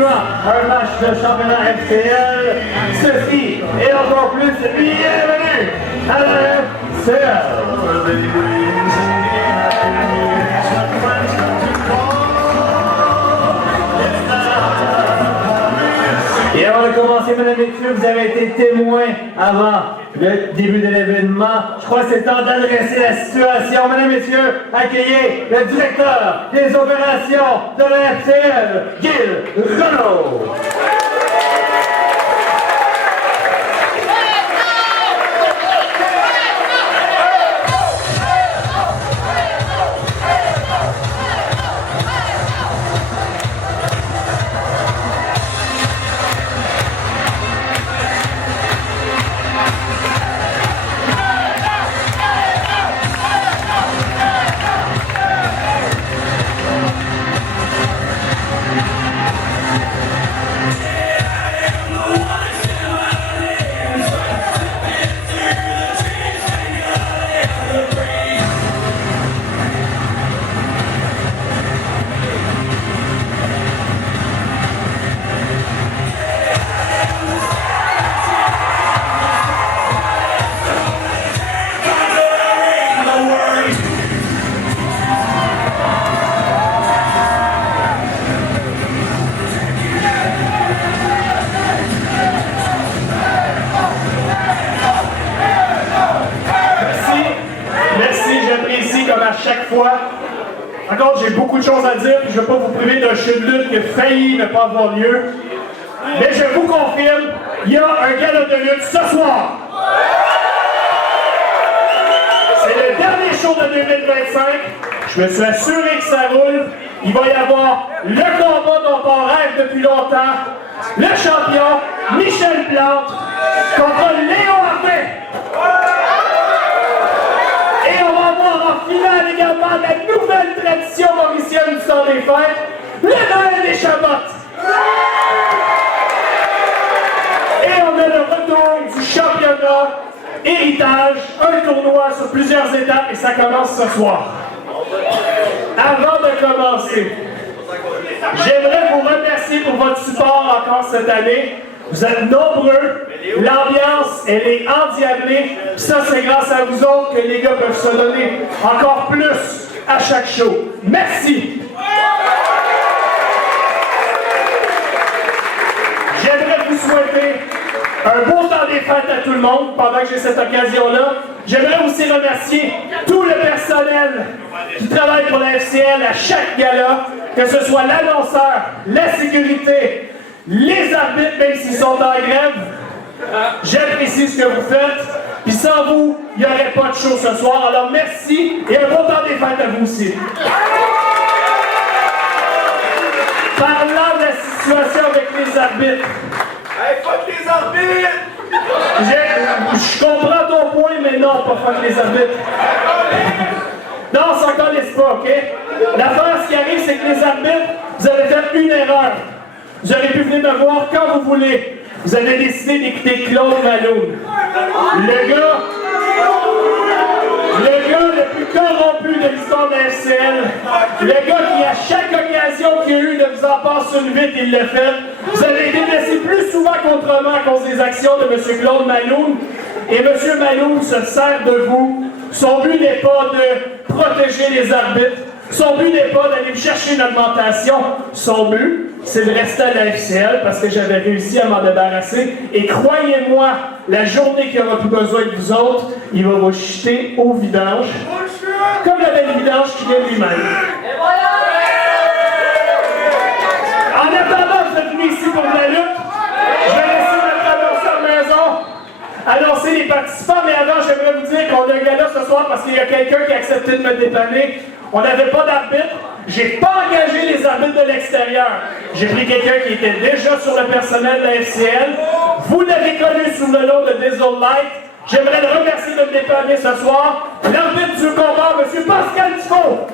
incluant un match de championnat FCL. Ceci et encore plus, bienvenue à la FCL. Et avant de commencer, mesdames et messieurs, vous avez été témoins avant le début de l'événement. Je crois que c'est le temps d'adresser la situation. Mesdames et messieurs, accueillez le directeur des opérations de la FCL, Gilles Renaud. Encore, j'ai beaucoup de choses à dire, puis je ne vais pas vous priver d'un jeu de lutte qui a failli ne pas avoir lieu. Mais je vous confirme, il y a un gala de lutte ce soir. C'est le dernier show de 2025. Je me suis assuré que ça roule. Il va y avoir le combat dont on rêve depuis longtemps. Le champion, Michel Plante, contre Léo Harvey. Et on va avoir en finale également la nouvelle tradition mauricienne du temps des fêtes, le Noël des Chabottes. Et on a le retour du championnat Héritage, un tournoi sur plusieurs étapes et ça commence ce soir. Avant de commencer, j'aimerais vous remercier pour votre support encore cette année. Vous êtes nombreux, l'ambiance, elle est endiablée, puis ça c'est grâce à vous autres que les gars peuvent se donner encore plus à chaque show. Merci! J'aimerais vous souhaiter un beau temps des fêtes à tout le monde pendant que j'ai cette occasion-là. J'aimerais aussi remercier tout le personnel qui travaille pour la FCL à chaque gala, que ce soit l'annonceur, la sécurité, les arbitres, même s'ils sont en grève. J'apprécie ce que vous faites. Puis sans vous, il n'y aurait pas de show ce soir. Alors merci et un bon temps des fêtes à vous aussi. Parlant de la situation avec les arbitres. Hey, fuck les arbitres! Je comprends ton point, mais non, pas fuck les arbitres. Non, on s'en connaisse pas, OK? L'affaire, ce qui arrive, c'est que les arbitres, vous avez fait une erreur. Vous auriez pu venir me voir quand vous voulez. Vous avez décidé d'écouter Claude Malone. Le gars le plus corrompu de l'histoire de la FCL. Le gars qui, à chaque occasion qu'il y a eu de vous en passer une vite, il l'a fait. Vous avez été blessé plus souvent qu'autrement à cause des actions de M. Claude Malone. Et M. Malone se sert de vous. Son but n'est pas de protéger les arbitres. Son but n'est pas d'aller chercher une augmentation. Son but, c'est de rester à la FCL parce que j'avais réussi à m'en débarrasser. Et croyez-moi, la journée qu'il aura plus besoin de vous autres, il va vous jeter au vidange. Comme la belle vidange qu'il est lui-même. En attendant, vous êtes venus ici pour la lutte. Je vais laisser notre annonceur maison annoncer les participants. Mais avant, j'aimerais vous dire qu'on a un gala ce soir parce qu'il y a quelqu'un qui a accepté de me dépanner. On n'avait pas d'arbitre. J'ai pas engagé les arbitres de l'extérieur. J'ai pris quelqu'un qui était déjà sur le personnel de la FCL. Vous l'avez connu sous le nom de Diesel Light. J'aimerais le remercier de me dépanner ce soir. L'arbitre du combat, M. Pascal Tifo.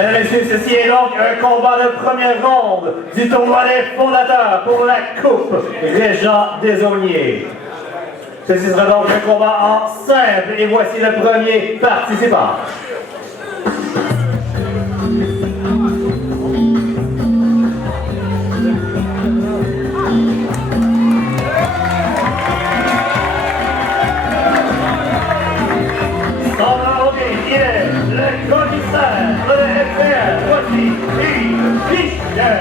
Mesdames et messieurs, ceci est donc un combat de première ronde du tournoi des fondateurs pour la Coupe Régent Desaulniers. Ceci sera donc un combat en simple et voici le premier participant. Il est le commissaire de la FPL, voici Yves Fischer.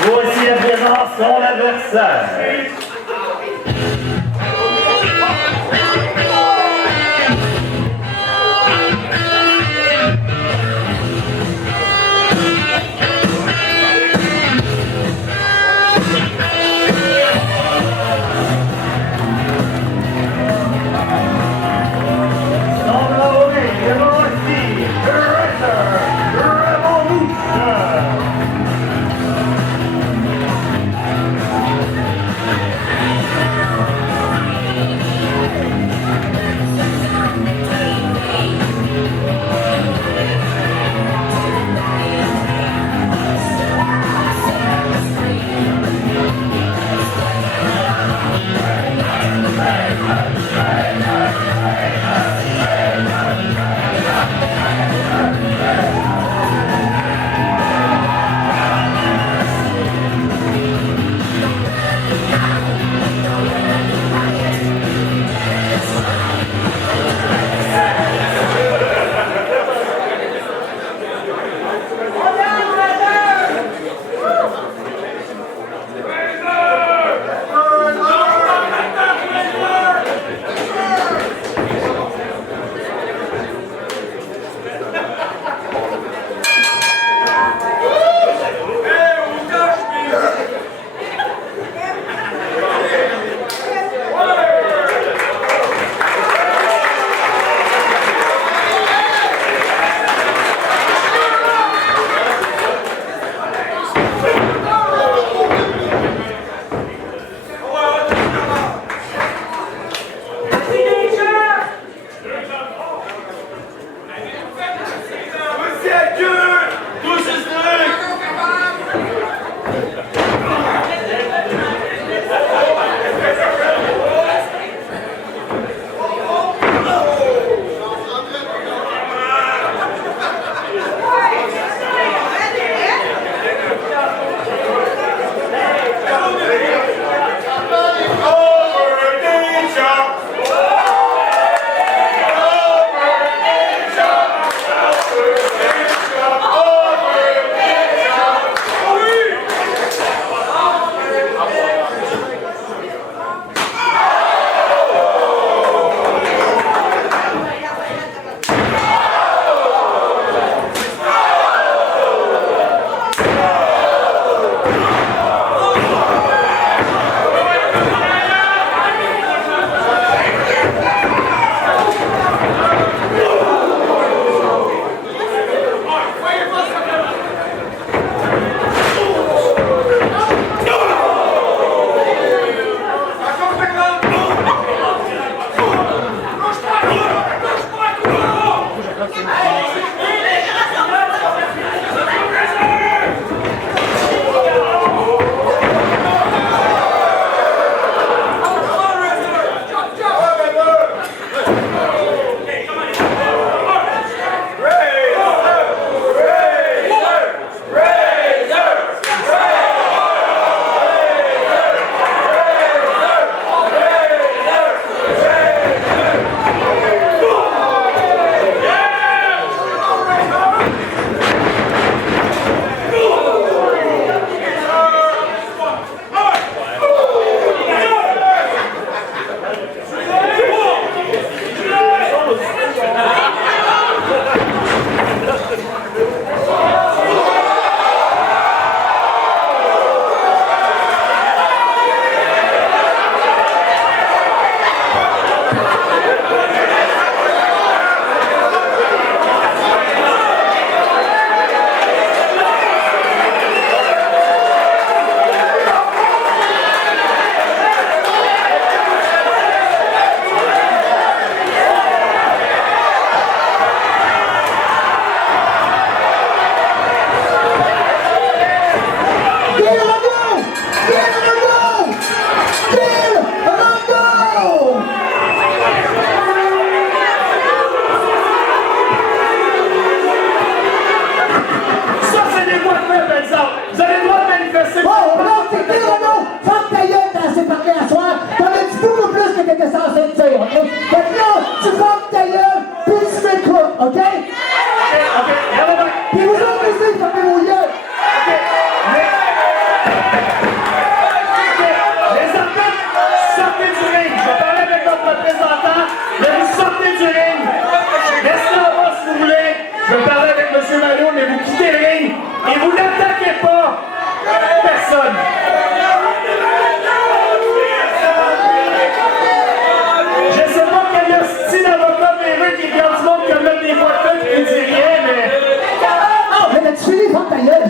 Voici à présent son adversaire. Son favori, numéro 6, Ritter Revolution.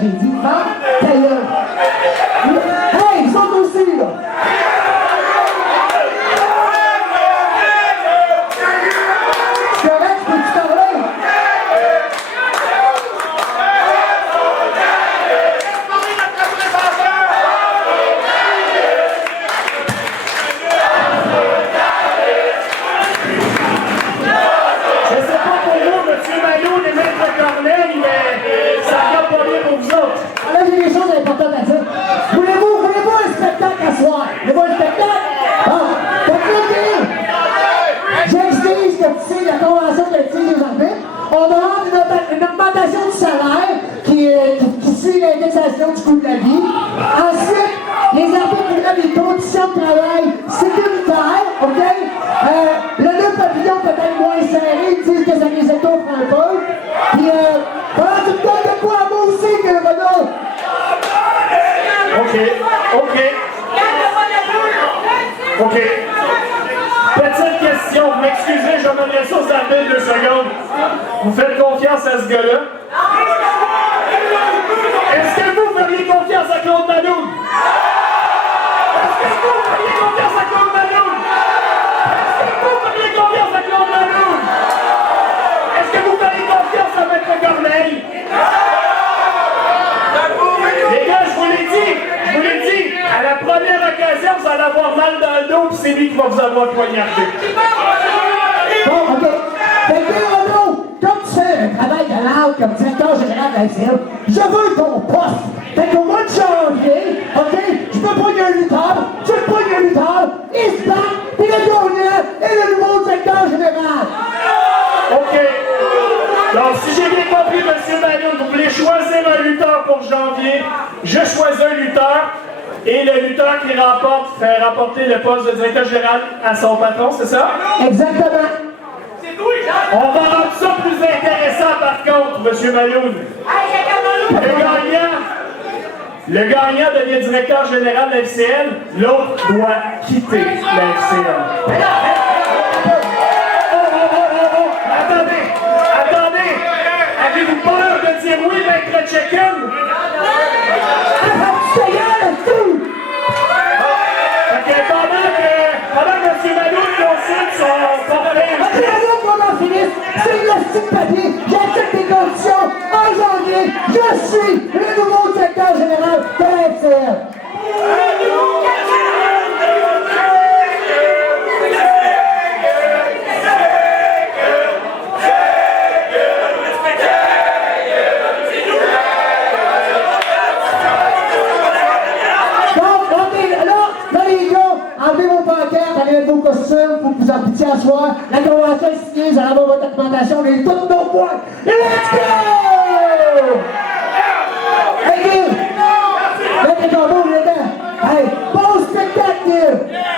j'ai dit. Ferme ta gueule. Hey, ils sont aussi, là. C'est correct, peux-tu parler? Je sais pas pour vous, M. Mailloux, les maîtres Corneille, mais ça regarde pas bien pour vous autres. Ah, là, j'ai des choses importantes à dire. Voulez-vous un spectacle à soir? Voulez-vous un spectacle? Ah, t'as plus de j'exige que tu signes la convention collective des arbitres. On demande une augmentation du salaire qui suit l'indexation du coût de la vie. Ensuite, les arbitres voudraient des conditions de travail sécuritaires, OK? Le nœud pavillon peut-être moins serré, ils disent que ça les étouffe un peu. Puis, voilà, tu me donnes de quoi à moi aussi, que Renaud? OK. Petite question, vous m'excusez, je vais m'adresser aux arbitres 2 secondes. Vous faites confiance à ce gars-là? Est-ce que vous feriez confiance à Claude Madoun? Est-ce que vous feriez confiance à Claude Madoun? Est-ce que vous feriez confiance à Claude Madoun? Est-ce que vous feriez confiance à Maître Corneille? Les gars, je vous l'ai dit, à la première occasion, vous allez avoir mal dans le dos, puis c'est lui qui va vous avoir poignardé. Bon, OK. Fait que, Renaud, comme tu fais un travail de l'art comme directeur général de la FCL, je veux ton poste. Fait qu'au mois de janvier, OK, je peux prendre un lutteur, tu peux prendre un lutteur, il se bat, puis le gagnant est le nouveau directeur général. OK. Donc, si j'ai bien compris, M. Madoun, vous voulez choisir un lutteur pour janvier. Je choisis un lutteur. Et le lutteur qui remporte fait rapporter le poste de directeur général à son patron, c'est ça? Exactement. On va rendre ça plus intéressant par contre, M. Madoun. Le gagnant devient directeur général de la FCL, l'autre doit quitter la FCL. Attendez! Avez-vous peur de dire oui, Maître Chicken? Pendant que M. Madoun consulte son portrait. Attendez-vous qu'on en finisse. C'est le style papier. J'accepte des conditions. En janvier, je suis le nouveau directeur général de la FCL. Enlevez vos pancartes, allez mettre vos costumes, faut que vous en pitié à soir. La convention est signée, vous allez avoir votre documentation, les toutes nos points. Let's go! Hey, Gil! Mettez ton beau là-dedans. Hey, bon spectacle, Gil!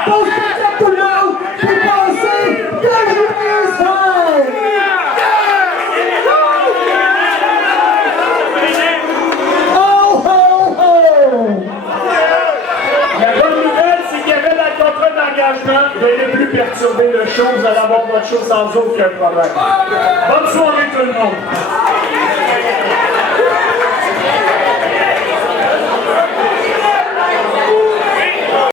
Bon spectacle tout le monde! Puis passez de joyeuses fêtes! Oh, oh, oh! La bonne nouvelle, c'est qu'il y avait dans le contrat d'engagement de ne plus perturber le show. Vous allez avoir votre show sans aucun problème. Bonne soirée tout le monde.